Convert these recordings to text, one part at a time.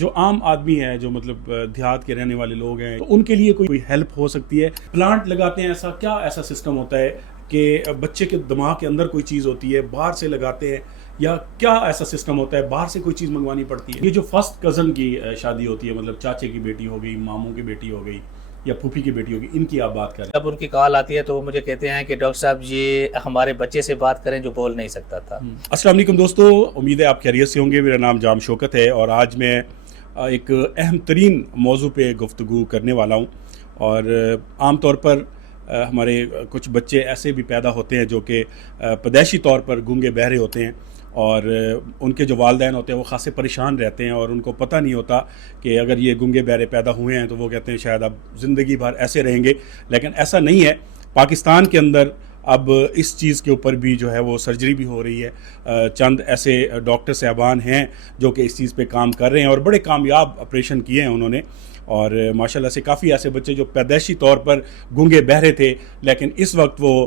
جو عام آدمی ہے جو مطلب دیہات کے رہنے والے لوگ ہیں تو ان کے لیے کوئی ہیلپ ہو سکتی ہے؟ پلانٹ لگاتے ہیں، ایسا سسٹم ہوتا ہے کہ بچے کے دماغ کے اندر کوئی چیز ہوتی ہے باہر سے لگاتے ہیں، یا کیا ایسا سسٹم ہوتا ہے باہر سے کوئی چیز منگوانی پڑتی ہے؟ یہ جو فرسٹ کزن کی شادی ہوتی ہے، مطلب چاچے کی بیٹی ہو گئی، ماموں کی بیٹی ہو گئی یا پھوپھی کی بیٹی ہوگی، ان کی آپ بات کریں؟ جب ان کی کال آتی ہے تو وہ مجھے کہتے ہیں کہ ڈاکٹر صاحب یہ ہمارے بچے سے بات کریں جو بول نہیں سکتا تھا۔ السلام علیکم دوستو، امید ہے آپ خیریت سے ہوں گے۔ میرا نام جام شوکت ہے اور آج میں ایک اہم ترین موضوع پہ گفتگو کرنے والا ہوں۔ اور عام طور پر ہمارے کچھ بچے ایسے بھی پیدا ہوتے ہیں جو کہ پیدائشی طور پر گونگے بہرے ہوتے ہیں، اور ان کے جو والدین ہوتے ہیں وہ خاصے پریشان رہتے ہیں اور ان کو پتہ نہیں ہوتا کہ اگر یہ گونگے بہرے پیدا ہوئے ہیں تو وہ کہتے ہیں شاید اب زندگی بھر ایسے رہیں گے، لیکن ایسا نہیں ہے۔ پاکستان کے اندر اب اس چیز کے اوپر بھی جو ہے وہ سرجری بھی ہو رہی ہے۔ چند ایسے ڈاکٹر صاحبان ہیں جو کہ اس چیز پہ کام کر رہے ہیں اور بڑے کامیاب آپریشن کیے ہیں انہوں نے، اور ماشاءاللہ سے کافی ایسے بچے جو پیدائشی طور پر گونگے بہرے تھے لیکن اس وقت وہ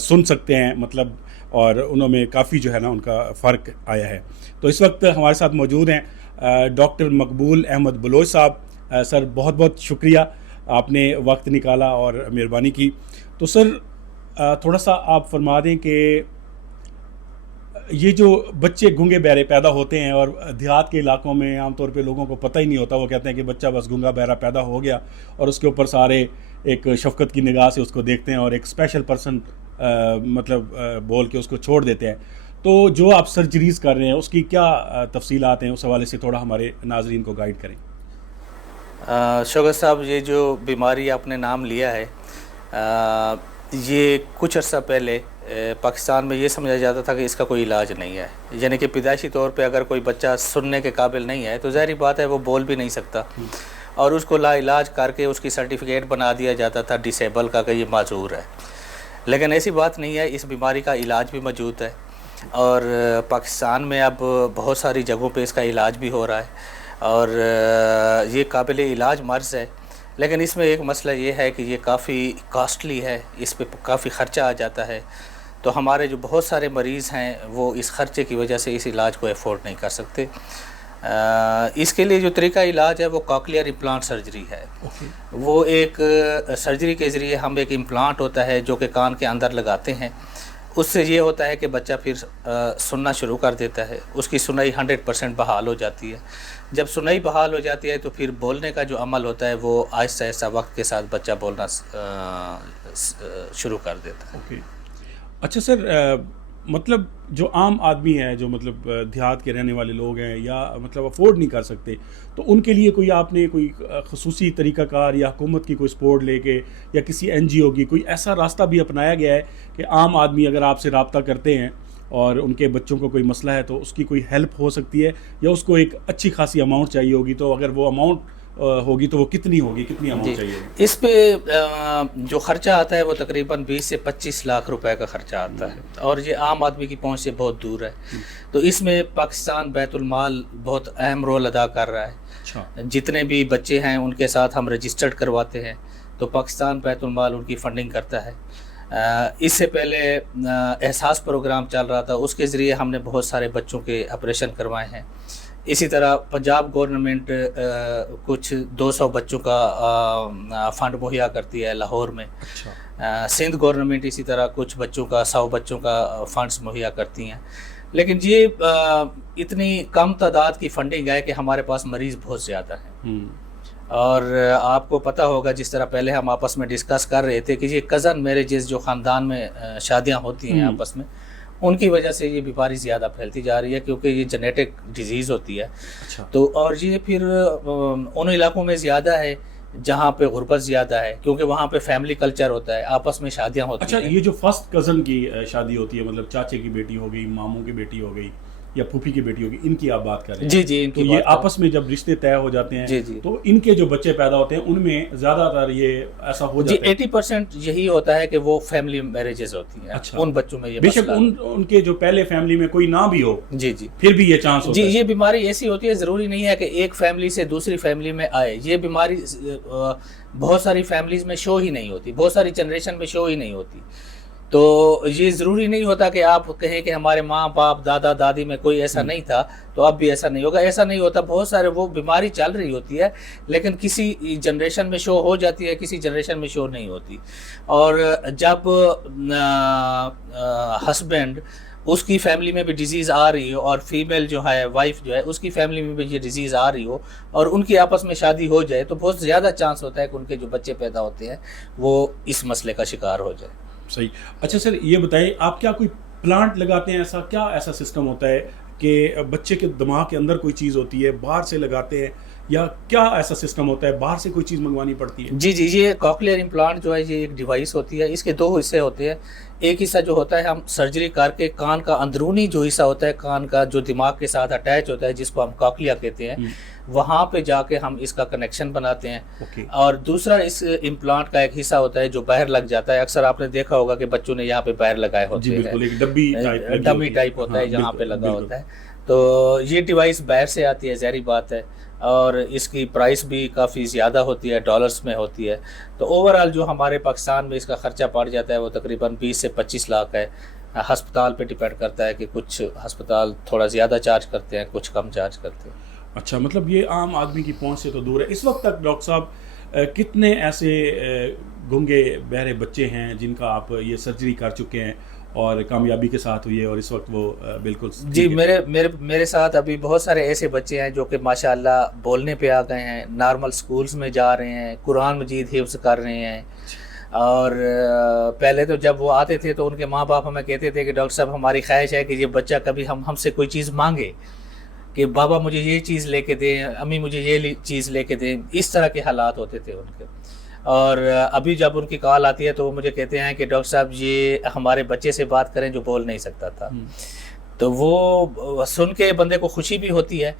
سن سکتے ہیں، مطلب، اور انہوں میں کافی جو ہے نا ان کا فرق آیا ہے۔ تو اس وقت ہمارے ساتھ موجود ہیں ڈاکٹر مقبول احمد بلوچ صاحب۔ سر بہت بہت شکریہ، آپ نے وقت نکالا اور مہربانی کی۔ تو سر تھوڑا سا آپ فرما دیں کہ یہ جو بچے گونگے بہرے پیدا ہوتے ہیں اور دیہات کے علاقوں میں عام طور پہ لوگوں کو پتہ ہی نہیں ہوتا، وہ کہتے ہیں کہ بچہ بس گونگا بہرا پیدا ہو گیا اور اس کے اوپر سارے ایک شفقت کی نگاہ سے اس کو دیکھتے ہیں اور ایک اسپیشل پرسن مطلب بول کے اس کو چھوڑ دیتے ہیں۔ تو جو آپ سرجریز کر رہے ہیں اس کی کیا تفصیلات ہیں، اس حوالے سے تھوڑا ہمارے ناظرین کو گائیڈ کریں۔ شوکت صاحب، یہ جو بیماری آپ نے نام لیا ہے، یہ کچھ عرصہ پہلے پاکستان میں یہ سمجھا جاتا تھا کہ اس کا کوئی علاج نہیں ہے، یعنی کہ پیدائشی طور پہ اگر کوئی بچہ سننے کے قابل نہیں ہے تو ظاہری بات ہے وہ بول بھی نہیں سکتا، اور اس کو لا علاج کر کے اس کی سرٹیفکیٹ بنا دیا جاتا تھا ڈسیبل کا کہ یہ معذور ہے۔ لیکن ایسی بات نہیں ہے، اس بیماری کا علاج بھی موجود ہے، اور پاکستان میں اب بہت ساری جگہوں پہ اس کا علاج بھی ہو رہا ہے، اور یہ قابل علاج مرض ہے۔ لیکن اس میں ایک مسئلہ یہ ہے کہ یہ کافی کاسٹلی ہے، اس پہ کافی خرچہ آ جاتا ہے، تو ہمارے جو بہت سارے مریض ہیں وہ اس خرچے کی وجہ سے اس علاج کو افورڈ نہیں کر سکتے۔ اس کے لیے جو طریقہ علاج ہے وہ کاکلیئر امپلانٹ سرجری ہے۔ وہ ایک سرجری کے ذریعے ہم ایک امپلانٹ ہوتا ہے جو کہ کان کے اندر لگاتے ہیں، اس سے یہ ہوتا ہے کہ بچہ پھر سننا شروع کر دیتا ہے، اس کی سنائی 100% بحال ہو جاتی ہے۔ جب سنائی بحال ہو جاتی ہے تو پھر بولنے کا جو عمل ہوتا ہے وہ آہستہ آہستہ وقت کے ساتھ بچہ بولنا شروع کر دیتا ہے۔ اچھا سر، مطلب جو عام آدمی ہے جو مطلب دیہات کے رہنے والے لوگ ہیں یا مطلب افورڈ نہیں کر سکتے، تو ان کے لیے کوئی آپ نے کوئی خصوصی طریقہ کار یا حکومت کی کوئی سپورٹ لے کے یا کسی NGO کی کوئی ایسا راستہ بھی اپنایا گیا ہے کہ عام آدمی اگر آپ سے رابطہ کرتے ہیں اور ان کے بچوں کو کوئی مسئلہ ہے تو اس کی کوئی ہیلپ ہو سکتی ہے، یا اس کو ایک اچھی خاصی اماؤنٹ چاہیے ہوگی؟ تو اگر وہ اماؤنٹ ہوگی تو وہ کتنی ہوگی، کتنی اماؤنٹ چاہیے ہوگی؟ اس پہ جو خرچہ آتا ہے وہ تقریباً 20 سے 25 لاکھ روپے کا خرچہ آتا ہے، اور یہ عام آدمی کی پہنچ سے بہت دور ہے۔ تو اس میں پاکستان بیت المال بہت اہم رول ادا کر رہا ہے۔ جتنے بھی بچے ہیں ان کے ساتھ ہم رجسٹرڈ کرواتے ہیں تو پاکستان بیت المال ان کی فنڈنگ کرتا ہے۔ اس سے پہلے احساس پروگرام چل رہا تھا، اس کے ذریعے ہم نے بہت سارے بچوں کے آپریشن کروائے ہیں۔ اسی طرح پنجاب گورنمنٹ کچھ 200 بچوں کا فنڈ مہیا کرتی ہے لاہور میں۔ سندھ گورنمنٹ اسی طرح کچھ بچوں کا 100 بچوں کا فنڈز مہیا کرتی ہیں۔ لیکن یہ اتنی کم تعداد کی فنڈنگ ہے کہ ہمارے پاس مریض بہت زیادہ ہیں، اور آپ کو پتہ ہوگا جس طرح پہلے ہم آپس میں ڈسکس کر رہے تھے کہ یہ کزن میرجز جو خاندان میں شادیاں ہوتی ہیں آپس میں، ان کی وجہ سے یہ بیماری زیادہ پھیلتی جا رہی ہے کیونکہ یہ جینیٹک ڈیزیز ہوتی ہے۔ تو اور یہ پھر ان علاقوں میں زیادہ ہے جہاں پہ غربت زیادہ ہے، کیونکہ وہاں پہ فیملی کلچر ہوتا ہے، آپس میں شادیاں ہوتی ہیں۔ اچھا، یہ جو فرسٹ کزن کی شادی ہوتی ہے، مطلب چاچے کی بیٹی ہو گئی، ماموں کی بیٹی ہو گئی یا پھوپھی کی بیٹی ہوگی، ان کی آپ بات کر رہے ہیں؟ جی، ان کی یہ آپس میں جب رشتے طے ہو جاتے ہیں تو ان کے جو بچے پیدا ہوتے ہیں ان میں زیادہ تر یہ ایسا ہو جاتا ہے؟ 80% یہی ہوتا ہے کہ وہ فیملی میرجز ہوتی ہیں۔ ان بچوں میں یہ بے شک ان کے جو پہلے فیملی میں کوئی نہ بھی ہو، پھر بھی یہ چانس ہوتا ہے۔ یہ بیماری ایسی ہوتی ہے، ضروری نہیں ہے کہ ایک فیملی سے دوسری فیملی میں آئے، یہ بیماری بہت ساری فیملیز میں شو ہی نہیں ہوتی، بہت ساری جنریشن میں شو ہی نہیں ہوتی۔ تو یہ ضروری نہیں ہوتا کہ آپ کہیں کہ ہمارے ماں باپ دادا دادی میں کوئی ایسا نہیں تھا تو اب بھی ایسا نہیں ہوگا، ایسا نہیں ہوتا. بہت سارے وہ بیماری چل رہی ہوتی ہے لیکن کسی جنریشن میں شو ہو جاتی ہے، کسی جنریشن میں شو نہیں ہوتی. اور جب ہسبینڈ اس کی فیملی میں بھی ڈیزیز آ رہی ہو اور فیمیل جو ہے وائف جو ہے اس کی فیملی میں بھی یہ ڈیزیز آ رہی ہو اور ان کی آپس میں شادی ہو جائے تو بہت زیادہ چانس ہوتا ہے کہ ان کے جو بچے پیدا ہوتے ہیں وہ اس مسئلے کا شکار ہو جائے. صحیح. اچھا سر یہ بتائیں آپ کیا کوئی پلانٹ لگاتے ہیں؟ ایسا کیا ایسا سسٹم ہوتا ہے کہ بچے کے دماغ کے اندر کوئی چیز ہوتی ہے باہر سے لگاتے ہیں، یا کیا ایسا سسٹم ہوتا ہے باہر سے کوئی چیز منگوانی پڑتی ہے؟ جی یہ کوکلیئر امپلانٹ جو ہے یہ ایک ڈیوائس ہوتی ہے. اس کے 2 حصے ہوتے ہیں. ایک حصہ جو ہوتا ہے ہم سرجری کر کے کان کا اندرونی جو حصہ ہوتا ہے کان کا جو دماغ کے ساتھ اٹیچ ہوتا ہے جس کو ہم کوکلیا کہتے ہیں، وہاں پہ جا کے ہم اس کا کنیکشن بناتے ہیں. اور دوسرا اس امپلانٹ کا ایک حصہ ہوتا ہے جو باہر لگ جاتا ہے. اکثر آپ نے دیکھا ہوگا کہ بچوں نے یہاں پہ باہر لگائے ہوتے ہیں، ڈمی ٹائپ ہوتا ہے جہاں پہ لگا ہوتا ہے. تو یہ ڈیوائس باہر سے آتی ہے، ظاہری بات ہے، اور اس کی پرائس بھی کافی زیادہ ہوتی ہے، ڈالرز میں ہوتی ہے. تو اوورآل جو ہمارے پاکستان میں اس کا خرچہ پڑ جاتا ہے وہ تقریباً 20 سے 25 لاکھ ہے. ہسپتال پہ ڈیپینڈ کرتا ہے کہ کچھ ہسپتال تھوڑا زیادہ چارج کرتے ہیں، کچھ کم چارج کرتے ہیں. اچھا، مطلب یہ عام آدمی کی پہنچ سے تو دور ہے. اس وقت تک ڈاکٹر صاحب کتنے ایسے گنگے بہرے بچے ہیں جن کا آپ یہ سرجری کر چکے ہیں اور کامیابی کے ساتھ ہوئی ہے اور اس وقت وہ بالکل؟ جی میرے ساتھ ابھی بہت سارے ایسے بچے ہیں جو کہ ماشاءاللہ بولنے پہ آ گئے ہیں، نارمل سکولز میں جا رہے ہیں، قرآن مجید حفظ کر رہے ہیں. اور پہلے تو جب وہ آتے تھے تو ان کے ماں باپ ہمیں کہتے تھے کہ ڈاکٹر صاحب ہماری خواہش ہے کہ یہ بچہ کبھی ہم سے کوئی چیز مانگے کہ بابا مجھے یہ چیز لے کے دیں، امی مجھے یہ چیز لے کے دیں. اس طرح کے حالات ہوتے تھے ان کے. اور ابھی جب ان کی کال آتی ہے تو وہ مجھے کہتے ہیں کہ ڈاکٹر صاحب یہ ہمارے بچے سے بات کریں جو بول نہیں سکتا تھا. تو وہ سن کے بندے کو خوشی بھی ہوتی ہے.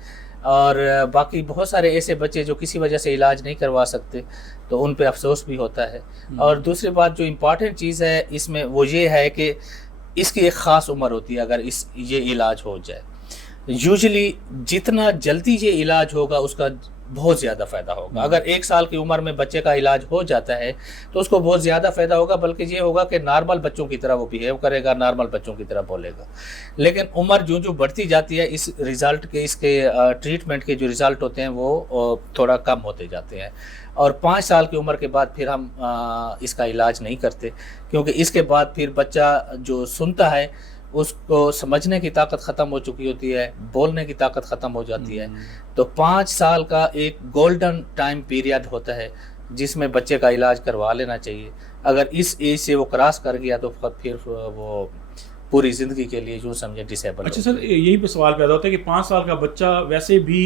اور باقی بہت سارے ایسے بچے جو کسی وجہ سے علاج نہیں کروا سکتے تو ان پہ افسوس بھی ہوتا ہے. اور دوسری بات جو امپورٹنٹ چیز ہے اس میں وہ یہ ہے کہ اس کی ایک خاص عمر ہوتی ہے. اگر یہ علاج ہو جائے یوزلی جتنا جلدی یہ علاج ہوگا اس کا بہت زیادہ فائدہ ہوگا. اگر 1 سال کی عمر میں بچے کا علاج ہو جاتا ہے تو اس کو بہت زیادہ فائدہ ہوگا، بلکہ یہ ہوگا کہ نارمل بچوں کی طرح وہ بیہیو کرے گا، نارمل بچوں کی طرح بولے گا. لیکن عمر جو بڑھتی جاتی ہے اس رزلٹ کے اس کے ٹریٹمنٹ کے جو رزلٹ ہوتے ہیں وہ تھوڑا کم ہوتے جاتے ہیں. اور 5 سال کی عمر کے بعد پھر ہم اس کا علاج نہیں کرتے، کیونکہ اس کے بعد پھر بچہ جو سنتا ہے اس کو سمجھنے کی طاقت ختم ہو چکی ہوتی ہے، بولنے کی طاقت ختم ہو جاتی ہے. تو 5 سال کا ایک گولڈن ٹائم پیریڈ ہوتا ہے جس میں بچے کا علاج کروا لینا چاہیے. اگر اس ایج سے وہ کراس کر گیا تو پھر وہ پوری زندگی کے لیے یوں سمجھے ڈسیبل. اچھا سر، یہی پہ سوال پیدا ہوتا ہے کہ 5 سال کا بچہ ویسے بھی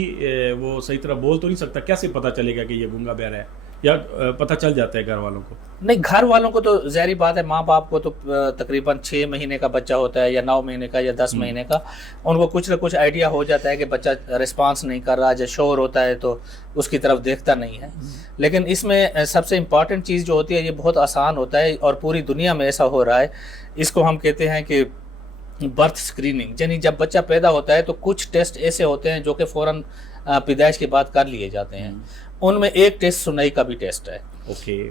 وہ صحیح طرح بول تو نہیں سکتا، کیسے پتہ چلے گا کہ یہ گونگا بہرا ہے، یا پتہ چل جاتا ہے گھر والوں کو؟ نہیں، گھر والوں کو تو ظاہری بات ہے، ماں باپ کو تو تقریباً 6 مہینے کا بچہ ہوتا ہے یا 9 مہینے کا یا 10 مہینے کا، ان کو کچھ نہ کچھ آئیڈیا ہو جاتا ہے کہ بچہ رسپانس نہیں کر رہا، جب شور ہوتا ہے تو اس کی طرف دیکھتا نہیں ہے. لیکن اس میں سب سے امپورٹنٹ چیز جو ہوتی ہے، یہ بہت آسان ہوتا ہے اور پوری دنیا میں ایسا ہو رہا ہے. اس کو ہم کہتے ہیں کہ برتھ اسکریننگ. یعنی جب بچہ پیدا ہوتا ہے تو کچھ ٹیسٹ ایسے ہوتے ہیں جو کہ فوراً پیدائش کے بعد کر لیے جاتے ہیں. ان میں ایک ٹیسٹ سنائی کا بھی ٹیسٹ ہے.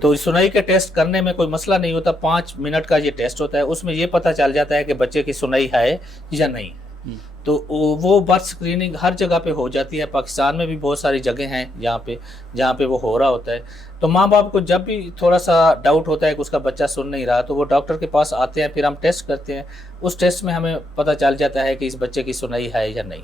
تو سنائی کے ٹیسٹ کرنے میں کوئی مسئلہ نہیں ہوتا، 5 منٹ کا یہ ٹیسٹ ہوتا ہے. اس میں یہ پتہ چل جاتا ہے کہ بچے کی سنائی ہے یا نہیں. تو وہ برتھ اسکریننگ ہر جگہ پہ ہو جاتی ہے. پاکستان میں بھی بہت ساری جگہ ہیں جہاں پہ وہ ہو رہا ہوتا ہے. تو ماں باپ کو جب بھی تھوڑا سا ڈاؤٹ ہوتا ہے کہ اس کا بچہ سن نہیں رہا تو وہ ڈاکٹر کے پاس آتے ہیں، پھر ہم ٹیسٹ کرتے ہیں. اس ٹیسٹ میں ہمیں پتہ چل جاتا ہے کہ اس بچے کی سنائی ہے یا نہیں.